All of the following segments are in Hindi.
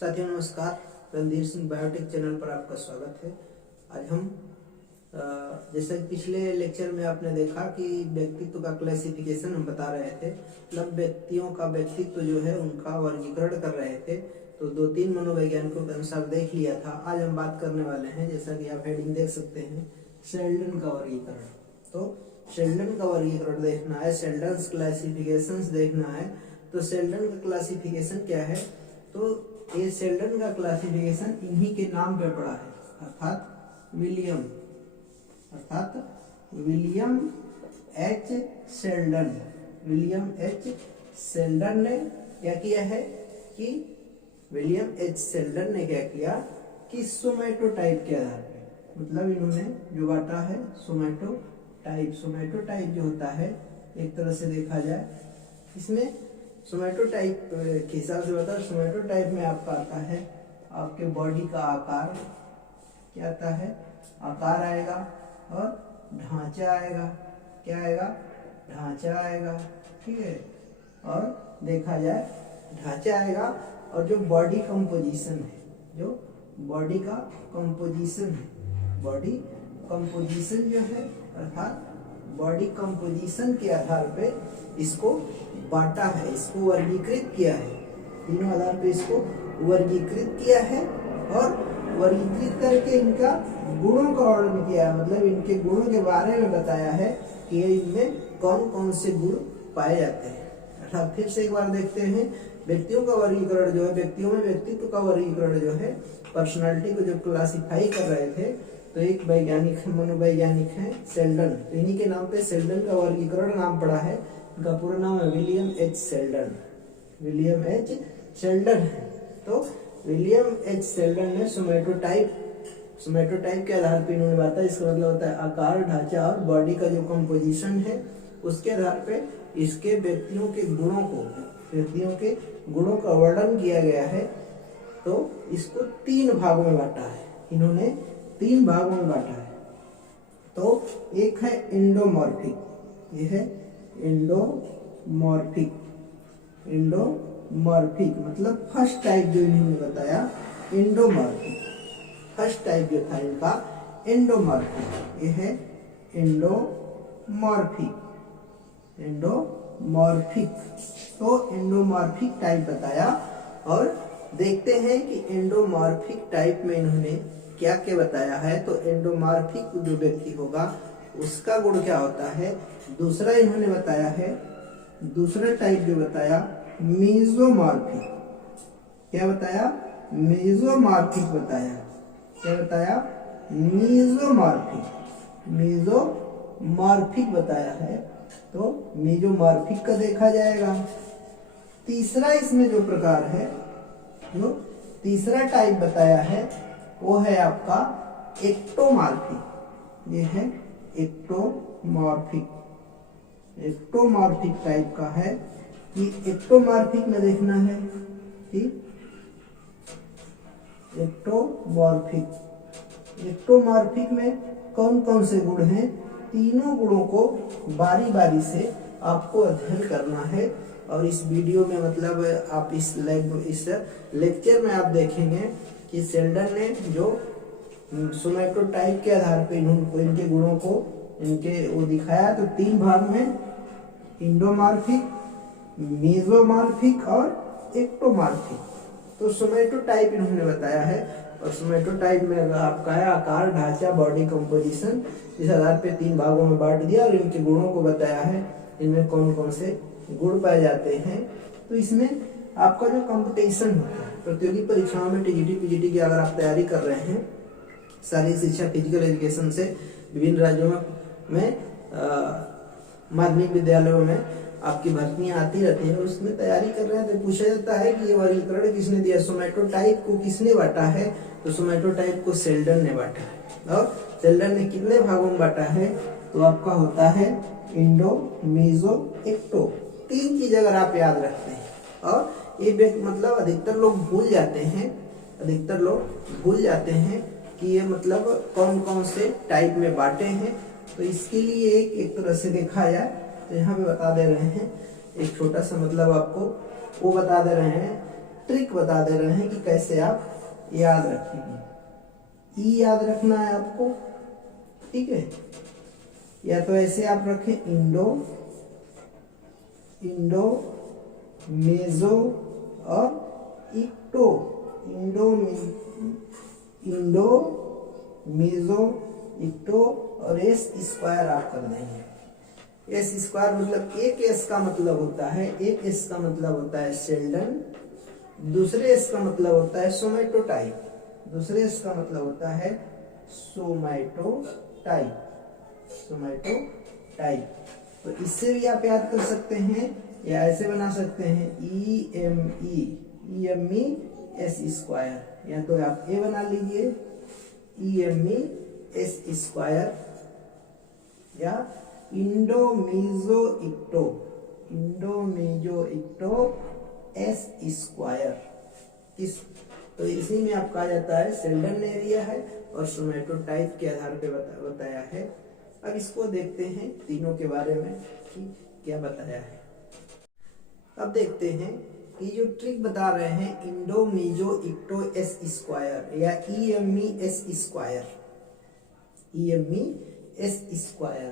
साथियों नमस्कार। रणधीर सिंह बायोटेक चैनल पर आपका स्वागत है। आज हम जैसा कि पिछले लेक्चर में आपने देखा कि व्यक्तित्व का क्लासिफिकेशन हम बता रहे थे, मतलब व्यक्तियों का व्यक्तित्व जो है उनका वर्गीकरण कर रहे थे। तो 2-3 मनोवैज्ञानिकों के अनुसार देख लिया था। आज हम बात करने वाले हैं, जैसा कि आप हेडिंग देख सकते हैं, शेल्डन का वर्गीकरण। तो शेल्डन का वर्गीकरण देखना है, शेल्डन्स क्लासिफिकेशंस देखना है। तो शेल्डन का क्लासिफिकेशन क्या है? तो ये शेल्डन का क्लासिफिकेशन इन्हीं के नाम पे पड़ा है, अर्थात William H Sheldon. William H Sheldon ने क्या किया है कि विलियम एच शेल्डन ने क्या किया कि सोमैटोटाइप के आधार पे, मतलब इन्होंने जो बांटा है सोमैटोटाइप जो होता है, एक तरह से देखा जाए इसमें सोमैटोटाइप के हिसाब से बता। सोमैटोटाइप में आपका आता है आपके बॉडी का आकार, क्या आता है? आकार आएगा और ढांचा आएगा। क्या आएगा? ढांचा आएगा, ठीक है। और देखा जाए ढांचा आएगा और जो बॉडी कंपोजिशन है, जो बॉडी का कंपोजिशन है, बॉडी कंपोजिशन जो है, अर्थात बॉडी कंपोजिशन के आधार पे इसको बांटा है, इसको वर्गीकृत किया है। तीनों आधार पे इसको वर्गीकृत किया है और वर्गीकृत करके इनका गुणों का वर्णन किया है, मतलब इनके गुणों के बारे में बताया है कि इनमें कौन कौन से गुण पाए जाते हैं। अर्थात फिर से एक बार देखते हैं, व्यक्तियों का वर्गीकरण जो है, व्यक्तियों में व्यक्तित्व का वर्गीकरण जो है, पर्सनालिटी को जो क्लासिफाई कर रहे थे, तो एक वैज्ञानिक मनोवैज्ञानिक है शेल्डन। इन्हीं के नाम पे शेल्डन का वर्गीकरण नाम पड़ा है। इनका पूरा नाम है William H Sheldon. William H Sheldon है। तो विलियम एच शेल्डन ने सोमैटोटाइप के आधार पर इन्होंने बांटा। इसका मतलब होता है आकार, ढांचा और बॉडी का जो कंपोजिशन है, उसके आधार पे इसके व्यक्तियों के गुणों का वर्णन किया गया है। तो इसको 3 भागों में बांटा है, इन्होंने 3 भागों में बांटा है। तो एक है एंडोमॉर्फिक, ये है एंडोमॉर्फिक मतलब फर्स्ट टाइप जो इन्होंने बताया एंडोमॉर्फिक। फर्स्ट टाइप जो था इनका एंडोमॉर्फिक, ये है एंडोमॉर्फिक। तो एंडोमॉर्फिक टाइप बताया। और देखते हैं कि एंडोमॉर्फिक टाइप में इन्होंने क्या क्या बताया है। तो एंडोमॉर्फिक जो व्यक्ति होगा उसका गुण क्या होता है? दूसरा इन्होंने बताया है, दूसरा टाइप जो बताया मेसोमॉर्फिक। क्या बताया? मेसोमॉर्फिक बताया। क्या बताया? मेसोमॉर्फिक बताया है। तो मेसोमॉर्फिक का देखा जाएगा। तीसरा इसमें जो प्रकार है, जो तीसरा टाइप बताया है, वो है आपका एक्टोमॉर्फिक। ये है एक्टोमॉर्फिक टाइप का है। कि एक्टोमॉर्फिक में देखना है कि एक्टोमॉर्फिक में कौन कौन से गुण हैं, तीनों गुणों को बारी बारी से आपको अध्ययन करना है। और इस वीडियो में, मतलब आप इस लेक्चर में आप देखेंगे कि शेल्डन ने जो सोमैटोटाइप के आधार पे इनके गुणों को वो दिखाया। तो 3 भाग में, एंडोमॉर्फिक, मेसोमॉर्फिक और एक्टोमॉर्फिक। तो सोमैटोटाइप इन्होंने बताया है। और सोमैटोटाइप में आपका है आकार, ढांचा, बॉडी कंपोजिशन। इस आधार पे 3 भागों में बांट दिया और इनके गुणों को बताया है, इनमें कौन कौन से गुण पाए जाते हैं। तो इसमें आपका जो कंपटीशन होता है प्रतियोगी परीक्षाओं में, टीजीटी, पीजीटी की अगर आप तैयारी कर रहे हैं, शारीरिक शिक्षा, फिजिकल एजुकेशन से विभिन्न राज्यों में माध्यमिक विद्यालयों में आपकी भर्तियां आती रहती हैं, उसमें तैयारी कर रहे हैं, तो पूछा जाता है कि ये वर्गीकरण किसने दिया, सोमैटोटाइप को किसने बांटा है? तो सोमैटोटाइप को शेल्डन ने बांटा है। और शेल्डन ने कितने भागों में बांटा है? तो आपका होता है इंडो, मेसो, एक्टो। 3 चीज अगर आप याद रखते हैं, और ये मतलब अधिकतर लोग भूल जाते हैं कि ये मतलब कौन कौन से टाइप में बांटे हैं। तो इसके लिए एक तरह से देखा जाए तो यहाँ पे बता दे रहे हैं, एक छोटा सा मतलब आपको वो बता दे रहे हैं ट्रिक बता दे रहे हैं कि कैसे आप याद रखेंगे। ई याद रखना है आपको, ठीक है। या तो ऐसे आप रखें इंडो, इंडो, मेजो और इक्टो। इंडो, इंडो, मेजो, इक्टो और एस स्क्वायर आप कर देंगे। एस स्क्वायर मतलब एक एस का मतलब होता है, एक एस का मतलब होता है शेल्डन, दूसरे एस का मतलब होता है सोमैटोटाइप, दूसरे एस का मतलब होता है सोमैटोटाइप, सोमैटोटाइप। तो इससे भी आप याद कर सकते हैं या ऐसे बना सकते हैं ई एस स्क्वायर, या तो आप ए बना लीजिए ई एस स्क्वायर, या endo meso ecto, endo meso ecto S square. इस तो इसी में आपका आ जाता है शेल्डन ने दिया है और सोमैटोटाइप के आधार पे बताया है। अब इसको देखते हैं तीनों के बारे में कि क्या बताया है। अब देखते हैं कि जो ट्रिक बता रहे हैं endo meso ecto S square या E S square, E S square,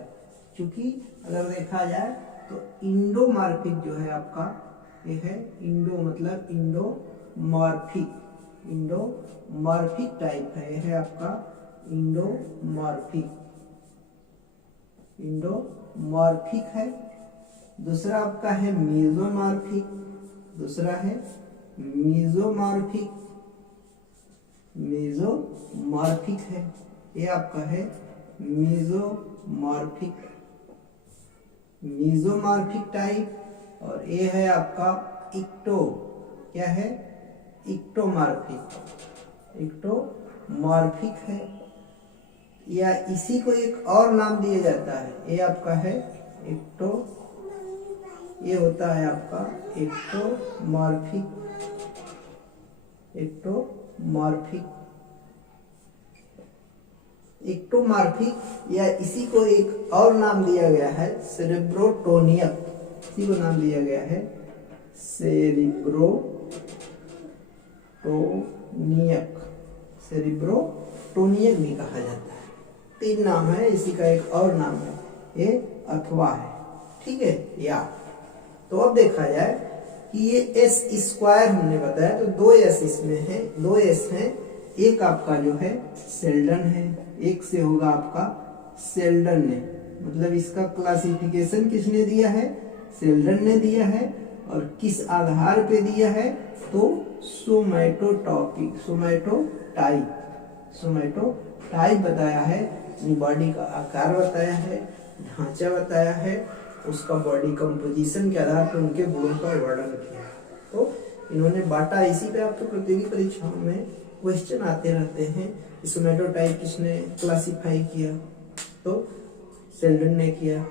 क्योंकि अगर देखा जाए तो इंडोमॉर्फिक जो है आपका ये है इंडो मतलब इंडोमॉर्फिक, इंडोमॉर्फिक टाइप है, ये है आपका इंडोमॉर्फिक, इंडोमॉर्फिक है। दूसरा आपका है मेसोमॉर्फिक, दूसरा है मेसोमॉर्फिक, मेसोमॉर्फिक है, ये आपका है मेसोमॉर्फिक, मेसोमॉर्फिक टाइप। और ये है आपका इक्टो, क्या है इक्टोमॉर्फिक, इक्टोमॉर्फिक है, या इसी को एक और नाम दिया जाता है, ये आपका है इक्टो, ये होता है आपका एक्टोमॉर्फिक, एक्टोमॉर्फिक, एक्टोमॉर्फिक, या इसी को एक और नाम दिया गया है सेरेब्रोटोनियक, इसी को नाम दिया गया है सेरिब्रोटोनियक, सेरिब्रोटोनियक भी कहा जाता है। तीन नाम है, इसी का एक और नाम है ये अथवा है, ठीक है। या तो अब देखा जाए कि ये एस स्क्वायर हमने बताया तो दो एस इसमें है, दो एस है, एक आपका जो है शेल्डन है, एक से होगा आपका शेल्डन ने, मतलब इसका क्लासिफिकेशन किसने दिया है, शेल्डन ने दिया है। और किस आधार पे दिया है तो सोमैटोटॉपिक, सोमैटोटाइप, सोमैटोटाइप बताया है, बॉडी का आकार बताया है, ढांचा बताया है, उसका बॉडी कंपोजिशन के आधार पर उनके गुणों का वर्णन किया। तो इन्होंने बांटा इसी पे, आपको प्रतियोगी परीक्षाओं में क्वेश्चन आते रहते हैं। सोमैटोटाइप किसने क्लासिफाई किया तो शेल्डन ने किया।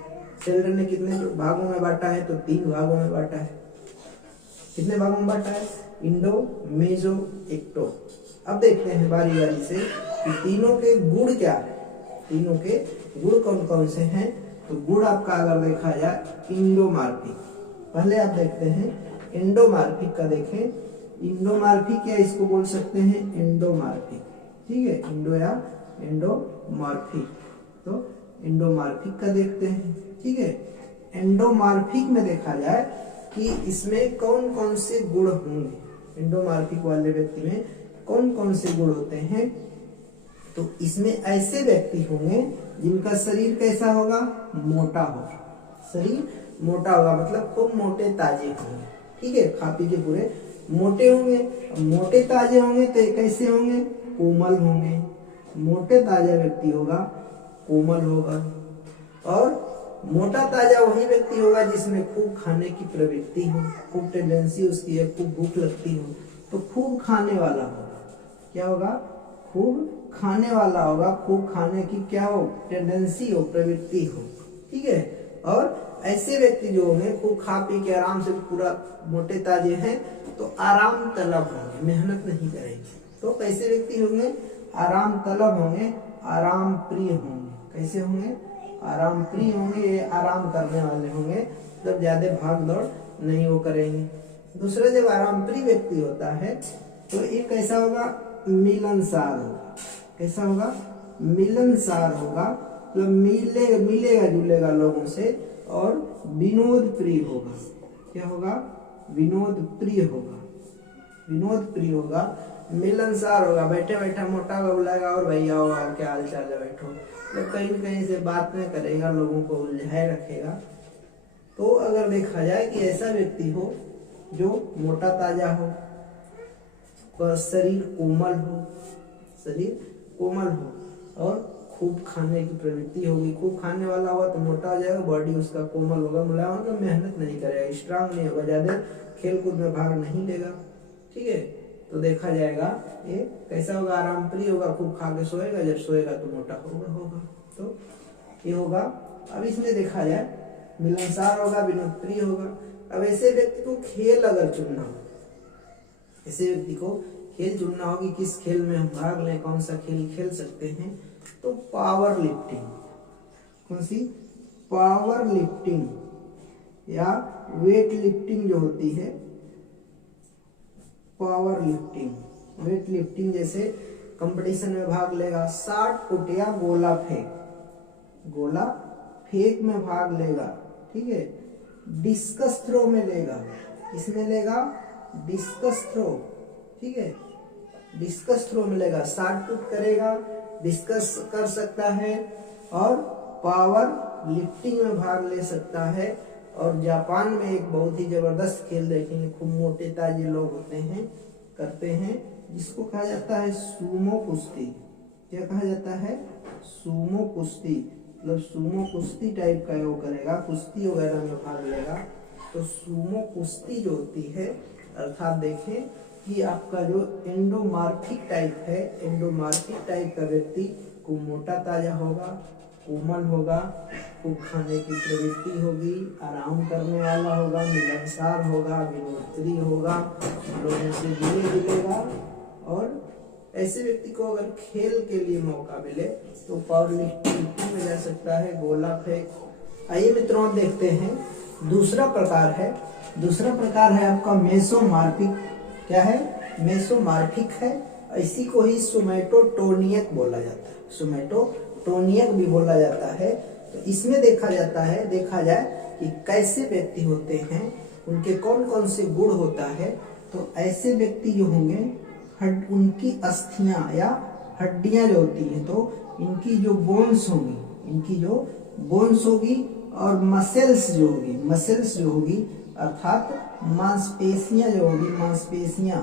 शेल्डन ने कितने भागों में बांटा है तो 3 भागों में बांटा है। कितने भागों में बांटा है, इंडो, मेजो, एक्टो। अब देखते हैं बारी बारी से कि तीनों के गुण क्या है, तीनों के गुण कौन कौन से हैं। तो गुण आपका अगर देखा जाए इंडोमॉर्फिक, पहले आप देखते हैं इंडोमॉर्फिक का देखें। इंडोमॉर्फिक या इसको बोल सकते हैं एंडोमॉर्फिक, ठीक है, इंडो या एंडोमॉर्फिक। तो एंडोमॉर्फिक का देखते हैं, ठीक है। एंडोमॉर्फिक में देखा जाए कि इसमें कौन कौन से गुण होंगे, एंडोमॉर्फिक वाले व्यक्ति में कौन कौन से गुण होते हैं। तो इसमें ऐसे व्यक्ति होंगे जिनका शरीर कैसा होगा, मोटा होगा, शरीर मोटा होगा, मतलब खूब मोटे ताजे होंगे, ठीक है, खा पी के पूरे मोटे होंगे। मोटे ताजे होंगे तो कैसे होंगे, कोमल होंगे। मोटे ताजा व्यक्ति होगा कोमल होगा। और मोटा ताजा वही व्यक्ति होगा जिसमें खूब खाने की प्रवृत्ति हो, खूब टेंडेंसी उसकी है, खूब भूख लगती हो तो खूब खाने वाला होगा। क्या होगा, खूब खाने वाला होगा, खूब खाने की क्या हो, टेंडेंसी हो, प्रवृत्ति हो, ठीक है। और ऐसे व्यक्ति जो होंगे खूब खा पी के आराम से पूरा मोटे ताजे हैं तो आराम तलब होंगे, मेहनत नहीं करेंगे। तो कैसे व्यक्ति होंगे, आराम तलब होंगे, आराम प्रिय होंगे। कैसे होंगे, आराम प्रिय होंगे, ये आराम करने वाले होंगे, मतलब ज्यादा भाग दौड़ नहीं वो करेंगे, दूसरा जब आराम प्रिय व्यक्ति होता है तो ये कैसा होगा, मिलनसार होगा। कैसा होगा, मिलनसार होगा, मतलब मिलेगा जुलेगा लोगों से, और विनोद प्रिय होगा। क्या होगा, विनोद प्रिय होगा, विनोद प्रिय होगा, मिलनसार होगा। बैठे बैठा मोटा को बुलाएगा और भैया हो आओ, क्या हाल चाल है, बैठो, तो कहीं न कहीं से बात में करेगा, लोगों को उलझाए रखेगा। तो अगर देखा जाए कि ऐसा व्यक्ति हो जो मोटा ताजा हो, शरीर कोमल हो, शरीर कोमल हो, और खूब खाने की प्रवृत्ति होगी। खूब खाने वाला होगा तो मोटा हो जाएगा, बॉडी उसका कोमल होगा, मुलायम होगा, मेहनत नहीं करेगा, स्ट्रांग नहीं होगा, ज्यादा खेल कूद में भाग नहीं लेगा। ठीक है, तो देखा जाएगा ये कैसा होगा, आराम प्रिय होगा, खूब खा के सोएगा, जब सोएगा तो मोटा होगा। तो ये होगा। अब इसमें देखा जाए मिलनसार होगा, विनोद प्रिय होगा। अब ऐसे व्यक्ति को खेल अगर चुनना हो, ऐसे व्यक्ति को खेल चुनना हो कि किस खेल में हम भाग लें, कौन सा खेल खेल सकते हैं, तो पावर लिफ्टिंग। कौन सी, पावर लिफ्टिंग या वेट लिफ्टिंग जो होती है, पावर लिफ्टिंग, वेट लिफ्टिंग जैसे कंपटीशन में भाग लेगा, 60 फुट या गोला फेंक में भाग लेगा। ठीक है, डिस्कस थ्रो में लेगा, इसमें लेगा डिस्कस थ्रो। ठीक है, डिस्कस थ्रो में लेगा, 60 फुट करेगा, डिस्कस कर सकता है, और पावर लिफ्टिंग में भाग ले सकता है। और जापान में एक बहुत ही जबरदस्त खेल देखेंगे, खूब मोटे ताजे लोग होते हैं, करते हैं, जिसको कहा जाता है सूमो कुश्ती। क्या कहा जाता है, सूमो कुश्ती, मतलब सूमो कुश्ती टाइप का वो करेगा, कुश्ती वगैरह में भाग लेगा। तो सूमो कुश्ती जो होती है, अर्थात देखें कि आपका जो एंडोमार्फिक टाइप है, एंडोमार्फिक टाइप का व्यक्ति को मोटा ताजा होगा, कोमल होगा, खूब खाने की प्रवृत्ति होगी, आराम करने वाला होगा, मिलनसार होगा, विनोदी होगा, लोगों से जुलेगा। और ऐसे व्यक्ति को अगर खेल के लिए मौका मिले तो पावर लिफ्टिंग में जा सकता है, गोला फेंक। आइए मित्रों देखते हैं दूसरा प्रकार है। दूसरा प्रकार है आपका मेसोमार्फिक। क्या है, मेसोमार्फिक है। इसी को ही सोमैटोटोनियक बोला जाता है, सोमैटोटोनियक भी बोला जाता है। तो इसमें देखा जाए कि कैसे व्यक्ति होते हैं, उनके कौन कौन से गुण होता है। तो ऐसे व्यक्ति जो होंगे, उनकी अस्थियां या हड्डियां जो होती हैं, तो इनकी जो बोन्स होगी, और मसल्स जो होगी, अर्थात मांसपेशियां जो होगी, मांसपेशियां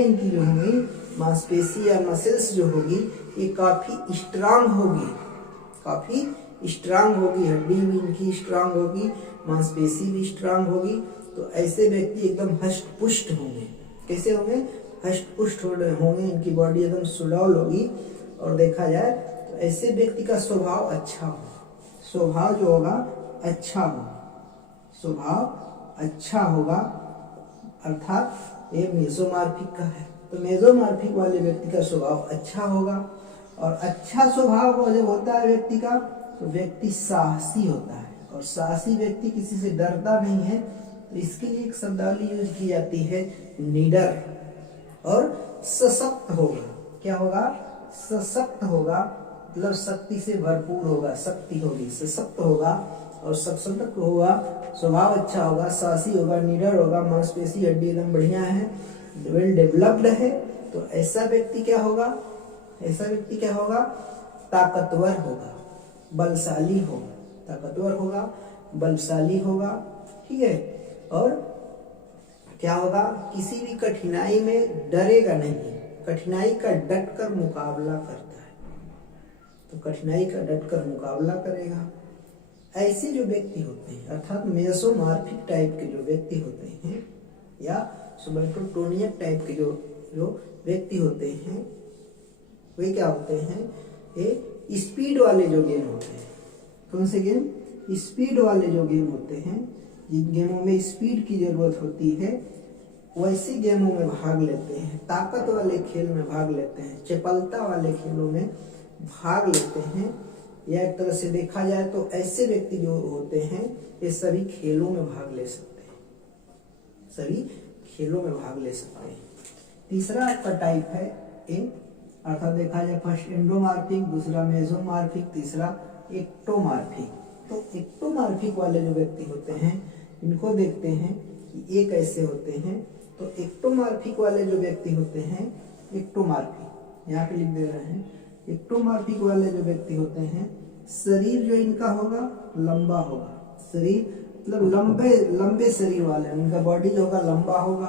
इनकी जो होंगी, मांसपेशी या मसल्स जो होगी, ये काफी स्ट्रांग होगी, हड्डी भी इनकी स्ट्रांग होगी, मांसपेशी भी स्ट्रांग होगी। तो ऐसे व्यक्ति एकदम हष्ट पुष्ट होंगे। कैसे होंगे, हष्ट पुष्ट होंगे, इनकी बॉडी एकदम सुडौल होगी। और देखा जाए तो ऐसे व्यक्ति का स्वभाव अच्छा हो, स्वभाव जो होगा अच्छा हो, स्वभाव अच्छा होगा, अर्थात ये मेसोमार्फिक का है। तो मेसोमार्फिक वाले व्यक्ति का स्वभाव अच्छा होगा। और अच्छा स्वभाव जब होता है व्यक्ति का, तो व्यक्ति साहसी होता है, और साहसी व्यक्ति किसी से डरता नहीं है। तो इसके लिए एक शब्दावली यूज की जाती है, निडर। और सशक्त होगा। क्या होगा, सशक्त होगा, मतलब शक्ति से भरपूर होगा, शक्ति होगी, सशक्त होगा और सशक्त होगा, स्वभाव अच्छा होगा, साहसी होगा, निडर होगा, मांसपेशी हड्डी एकदम बढ़िया है, वेल डेवलप्ड है। तो ऐसा व्यक्ति क्या होगा, ताकतवर होगा, बलशाली होगा, ठीक है। और क्या होगा, किसी भी कठिनाई में डरेगा नहीं, कठिनाई का डटकर मुकाबला करता है, तो कठिनाई का डटकर मुकाबला करेगा। ऐसे जो व्यक्ति होते हैं, अर्थात मेसोमार्फिक टाइप के जो व्यक्ति होते हैं, या सोमैटोटोनिक टाइप के जो व्यक्ति होते हैं, वे क्या होते हैं, ये स्पीड वाले जो गेम होते हैं। कौन से गेम, स्पीड वाले जो गेम होते हैं, जिन गेमों में स्पीड की जरूरत होती है, वैसे गेमों में भाग लेते हैं, ताकत वाले खेल में भाग लेते हैं, चपलता वाले खेलों में भाग लेते हैं। या एक तरह से देखा जाए तो ऐसे व्यक्ति जो होते हैं, ये सभी खेलों में भाग ले सकते हैं, सभी खेलों में भाग ले सकते हैं। तीसरा आपका टाइप है अर्थात देखा जाए फर्स्ट एंडोमॉर्फिक, दूसरा मेसोमॉर्फिक, तीसरा एक्टोमॉर्फिक। तो एक्टोमॉर्फिक वाले जो व्यक्ति होते हैं इनको देखते हैं कि ये कैसे होते हैं। तो एक्टोमॉर्फिक वाले जो व्यक्ति होते हैं, एक्टोमॉर्फिक यहाँ पे लिख दे रहे हैं, एक्टोमॉर्फिक वाले जो व्यक्ति होते हैं शरीर जो इनका होगा लंबा होगा, शरीर मतलब लंबे शरीर वाले, उनका बॉडी जो होगा लंबा होगा,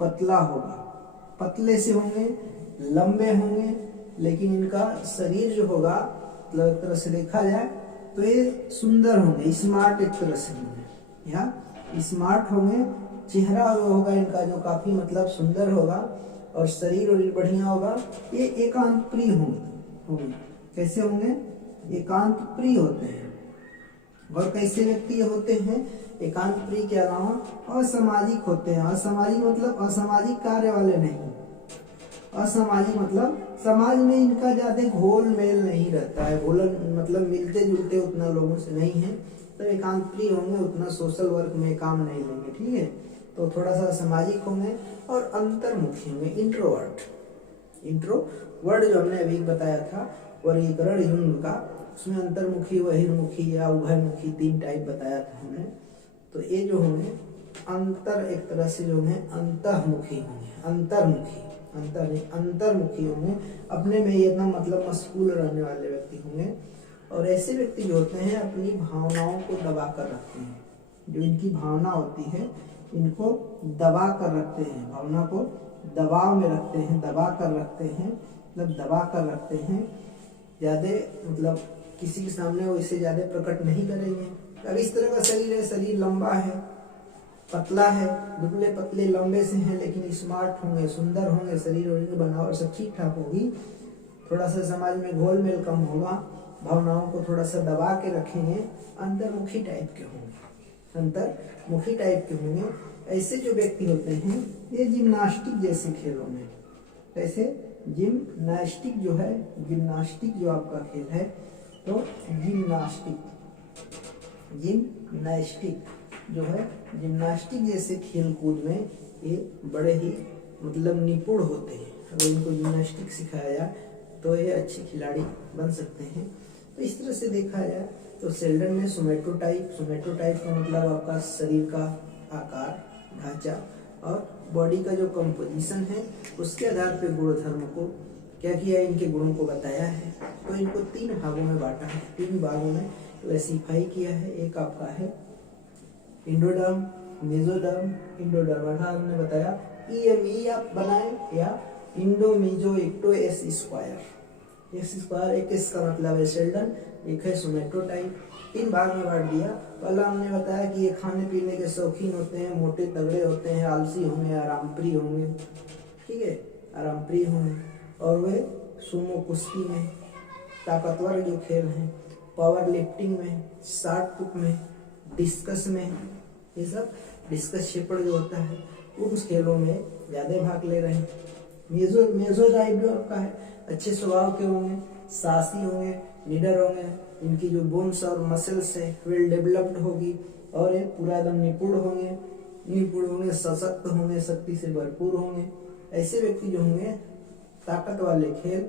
पतला होगा, पतले से होंगे, लंबे होंगे, लेकिन इनका शरीर जो होगा मतलब एक तरह से देखा जाए तो ये सुंदर होंगे, स्मार्ट एक तरह से होंगे, यहाँ स्मार्ट होंगे, चेहरा होगा इनका जो काफी मतलब सुंदर होगा और शरीर और बढ़िया होगा। ये एकांत प्रिय होंगे। कैसे होंगे? एकांत प्रिय होते हैं। और कैसे व्यक्ति ये होते हैं? एकांत प्रिय के अलावा असामाजिक होते हैं। असामाजिक मतलब असामाजिक कार्य वाले नहीं, असामाजिक मतलब समाज में इनका ज्यादा घोल मेल नहीं रहता है, घोल मतलब मिलते जुलते उतना लोगों से नहीं है, तो एकांत प्रिय होंगे, उतना सोशल वर्क में काम नहीं लेंगे, ठीक है। तो थोड़ा सा सामाजिक होंगे और अंतर्मुखी होंगे, इंट्रोवर्ट जो हमने अभी बताया था वर्गीकरण युंग का, उसमें अंतर्मुखी, बहिर्मुखी या उभयमुखी 3 टाइप बताया था हमने। तो ये जो होंगे एक तरह से जो है अंतर्मुखी होंगे, अंतर्मुखी होंगे, अपने में ये इतना मतलब मशगूल रहने वाले व्यक्ति होंगे। और ऐसे व्यक्ति जो होते हैं अपनी भावनाओं को दबा कर रखते हैं, जो इनकी भावना होती है इनको दबा कर रखते हैं, भावना को दबाव में रखते हैं, दबा कर रखते हैं, ज्यादा मतलब किसी के सामने वो इसे ज्यादा प्रकट नहीं करेंगे। अब इस तरह का शरीर है, शरीर लंबा है, पतला है, दुबले पतले लंबे से हैं, लेकिन स्मार्ट होंगे, सुंदर होंगे, शरीर और इनकी बनावट सब ठीक ठाक होगी, थोड़ा सा समाज में घोल मेल कम होगा, भावनाओं को थोड़ा सा दबा के रखेंगे, अंतर्मुखी टाइप के होंगे, ऐसे जो व्यक्ति होते हैं ये जिम्नास्टिक जैसे खेलों में, जैसे जिम्नास्टिक जो आपका खेल है, तो जिम्नास्टिक जैसे खेल कूद में ये बड़े ही मतलब निपुण होते हैं। अगर इनको जिम्नास्टिक सिखाया जाए तो ये अच्छे खिलाड़ी बन सकते हैं। तो इस तरह से देखा जाए तो शेल्डन में सोमैटोटाइप का मतलब आपका शरीर का आकार, ढांचा और बॉडी का जो कंपोजिशन है उसके आधार पे गुणधर्म को क्या किया है, इनके गुणों को बताया है। तो इनको 3 भागों में बांटा है, 3 भागों में क्लासिफाई किया है। एक आपका है इंडोडर्म, मेसोडर्म, इंडोडर्म अर्थात हमने बताया EME आप बनाए या endo meso ecto S square, एक इसका मतलब है शेल्डन, एक है सोमैटोटाइप। 3 भाग में बांट दिया। पहला हमने बताया कि ये खाने पीने के शौकीन होते हैं, मोटे तगड़े होते हैं, आलसी होंगे, आरामप्रिय होंगे, ठीक है, आरामप्रिय होंगे। और वे सुमो कुश्ती में, ताकतवर जो खेल हैं, पावर लिफ्टिंग में, शॉट पुट में, डिस्कस में, ये सब डिस्कस शेपर जो होता है उन खेलों में ज्यादा भाग ले रहे हैं। मेसोटाइप जो आपका है अच्छे स्वभाव के होंगे, साहसी होंगे, लीडर होंगे, इनकी जो बोन्स और मसल्स है वेल डेवलप्ड होगी और ये पूरा एकदम निपुण होंगे, सशक्त होंगे, शक्ति से भरपूर होंगे। ऐसे व्यक्ति जो होंगे ताकत वाले खेल,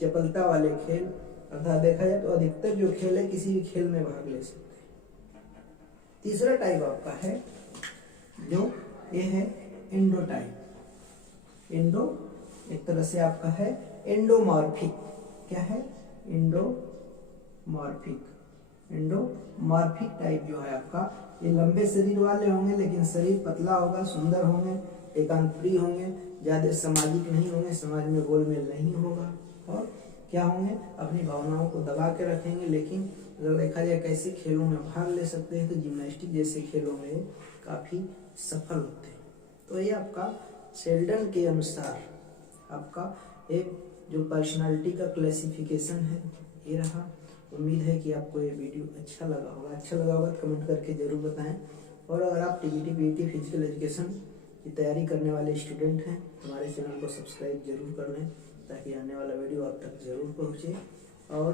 चपलता वाले खेल, अर्थात देखा जाए तो अधिकतर जो खेल है किसी भी खेल में भाग ले सकते हैं। तीसरा टाइप आपका है जो ये है एंडोटाइप। एंडो एक तरह से आपका है एंडोमॉर्फिक। क्या है? एंडोमॉर्फिक टाइप जो है आपका, ये लंबे शरीर वाले होंगे लेकिन शरीर पतला होगा, सुंदर होंगे, एकांत प्रिय होंगे, ज्यादा सामाजिक नहीं होंगे, समाज में गोल मेल नहीं होगा और क्या होंगे, अपनी भावनाओं को दबा के रखेंगे। लेकिन अगर देखा जाए कैसे खेलों में भाग ले सकते हैं तो जिम्नास्टिक जैसे खेलों में काफी सफल होते हैं। तो ये आपका शेल्डन के अनुसार आपका एक जो पर्सनालिटी का क्लासिफिकेशन है ये रहा। उम्मीद है कि आपको ये वीडियो अच्छा लगा होगा तो कमेंट करके जरूर बताएं। और अगर आप टीबीटी पीटी फिजिकल एजुकेशन की तैयारी करने वाले स्टूडेंट हैं हमारे चैनल को सब्सक्राइब जरूर कर लें ताकि आने वाला वीडियो आप तक जरूर पहुँचे। और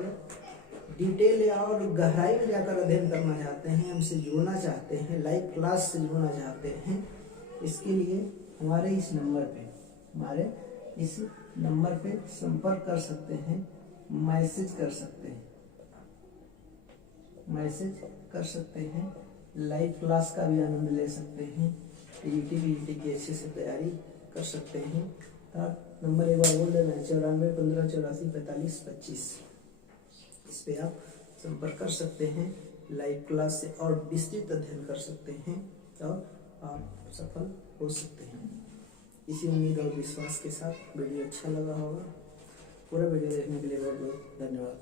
डिटेल या और गहराई में जाकर अध्ययन करना चाहते हैं, हमसे जुड़ना चाहते हैं, लाइव क्लास से जुड़ना चाहते हैं इसके लिए हमारे इस नंबर पे संपर्क कर सकते हैं, मैसेज कर सकते हैं, लाइव क्लास का भी आनंद ले सकते हैं, टीईटी की अच्छे से तैयारी कर सकते हैं। नंबर एक बार बोल देना है 9415844525। इस पे आप संपर्क कर सकते हैं, लाइव क्लास से और विस्तृत अध्ययन कर सकते हैं और आप सफल हो सकते हैं। इसी उम्मीद और विश्वास के साथ वीडियो अच्छा लगा होगा। पूरा वीडियो देखने के लिए बहुत बहुत धन्यवाद।